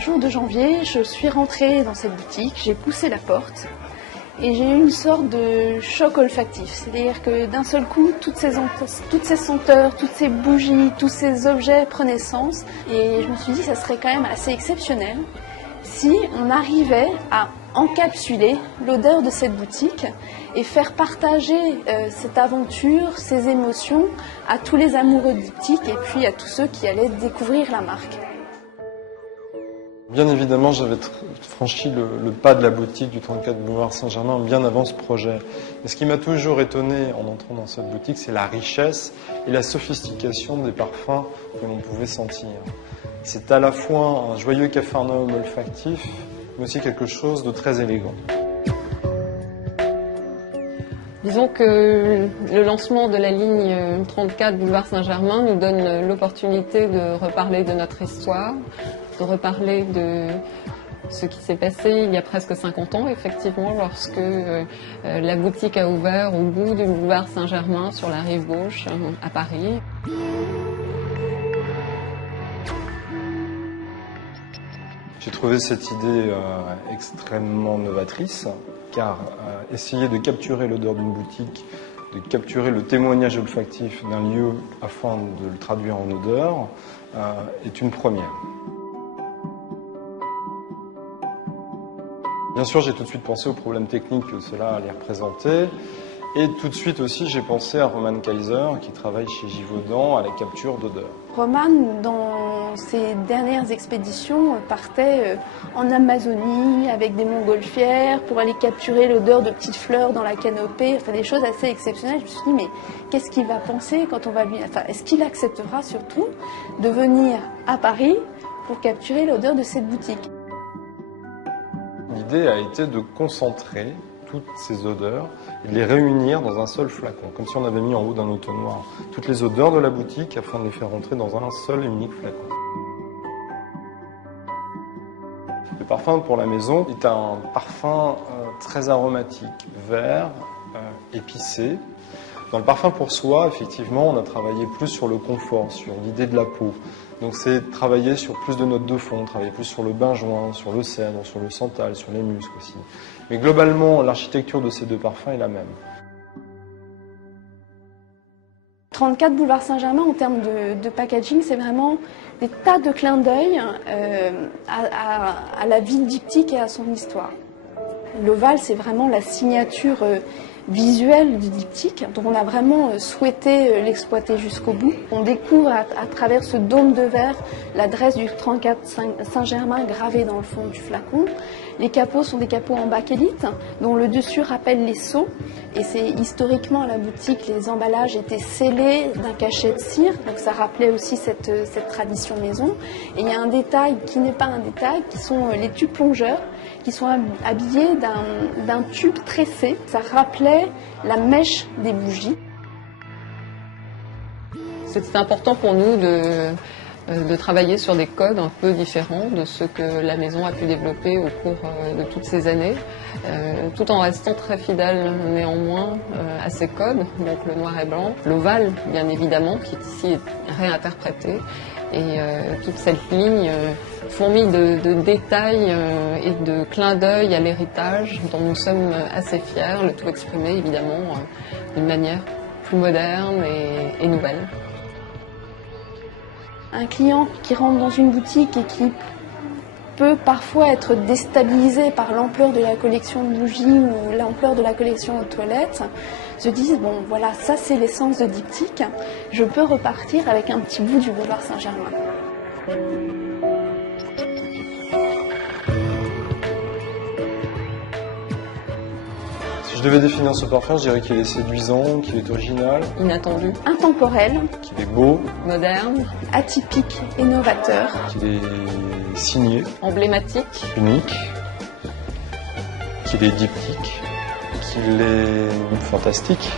jour de janvier, je suis rentrée dans cette boutique, j'ai poussé la porte et j'ai eu une sorte de choc olfactif. C'est-à-dire que d'un seul coup, toutes ces senteurs, toutes ces bougies, tous ces objets prenaient sens. Et je me suis dit que ça serait quand même assez exceptionnel si on arrivait à encapsuler l'odeur de cette boutique et faire partager cette aventure, ces émotions à tous les amoureux de diptyque et puis à tous ceux qui allaient découvrir la marque. Bien évidemment, j'avais franchi le pas de la boutique du 34 boulevard Saint-Germain bien avant ce projet. Et ce qui m'a toujours étonné en entrant dans cette boutique, c'est la richesse et la sophistication des parfums que l'on pouvait sentir. C'est à la fois un joyeux capharnaüm olfactif, mais aussi quelque chose de très élégant. Disons que le lancement de la ligne 34 boulevard Saint-Germain nous donne l'opportunité de reparler de notre histoire, de reparler de ce qui s'est passé il y a presque 50 ans, effectivement, lorsque la boutique a ouvert au bout du boulevard Saint-Germain, sur la rive gauche, à Paris. J'ai trouvé cette idée extrêmement novatrice, car essayer de capturer l'odeur d'une boutique, de capturer le témoignage olfactif d'un lieu afin de le traduire en odeur, est une première. Bien sûr, j'ai tout de suite pensé aux problèmes techniques que cela allait représenter. Et tout de suite aussi, j'ai pensé à Roman Kaiser, qui travaille chez Givaudan à la capture d'odeur. Roman, dans ses dernières expéditions, partait en Amazonie avec des montgolfières pour aller capturer l'odeur de petites fleurs dans la canopée, enfin des choses assez exceptionnelles. Je me suis dit, mais qu'est-ce qu'il va penser quand on va lui... Enfin, est-ce qu'il acceptera surtout de venir à Paris pour capturer l'odeur de cette boutique ? L'idée a été de concentrer toutes ces odeurs et de les réunir dans un seul flacon, comme si on avait mis en haut d'un entonnoir toutes les odeurs de la boutique afin de les faire rentrer dans un seul et unique flacon. Le parfum pour la maison est un parfum très aromatique, vert, épicé. Dans le parfum pour soi, effectivement, on a travaillé plus sur le confort, sur l'idée de la peau. Donc c'est travailler sur plus de notes de fond, travailler plus sur le benjoin, sur le cèdre, sur le santal, sur les muscs aussi. Mais globalement, l'architecture de ces deux parfums est la même. 34 boulevard Saint-Germain, en termes de packaging, c'est vraiment des tas de clins d'œil à la vie de diptyque et à son histoire. L'ovale, c'est vraiment la signature visuelle du diptyque, donc on a vraiment souhaité l'exploiter jusqu'au bout. On découvre à travers ce dôme de verre l'adresse du 34 Saint-Germain gravée dans le fond du flacon. Les capots sont des capots en bakélite, dont le dessus rappelle les sceaux. Et c'est historiquement à la boutique, les emballages étaient scellés d'un cachet de cire, donc ça rappelait aussi cette tradition maison. Et il y a un détail qui n'est pas un détail, qui sont les tubes plongeurs, qui sont habillés d'un tube tressé. Ça rappelait la mèche des bougies. C'était important pour nous de travailler sur des codes un peu différents de ceux que la maison a pu développer au cours de toutes ces années, tout en restant très fidèle néanmoins à ces codes, donc le noir et blanc, l'ovale bien évidemment, qui ici est réinterprété, et toute cette ligne fourmille de détails et de clins d'œil à l'héritage dont nous sommes assez fiers, le tout exprimé évidemment d'une manière plus moderne et nouvelle. Un client qui rentre dans une boutique et qui peut parfois être déstabilisé par l'ampleur de la collection de bougies ou l'ampleur de la collection de toilettes, se disent, bon voilà, ça c'est l'essence de diptyque, je peux repartir avec un petit bout du boulevard Saint-Germain. Si je devais définir ce parfum, je dirais qu'il est séduisant, qu'il est original, Inattendu, Intemporel, qu'il est beau, moderne, atypique et novateur. qu'il est signé, emblématique, unique, qu'il est diptyque, qu'il est fantastique.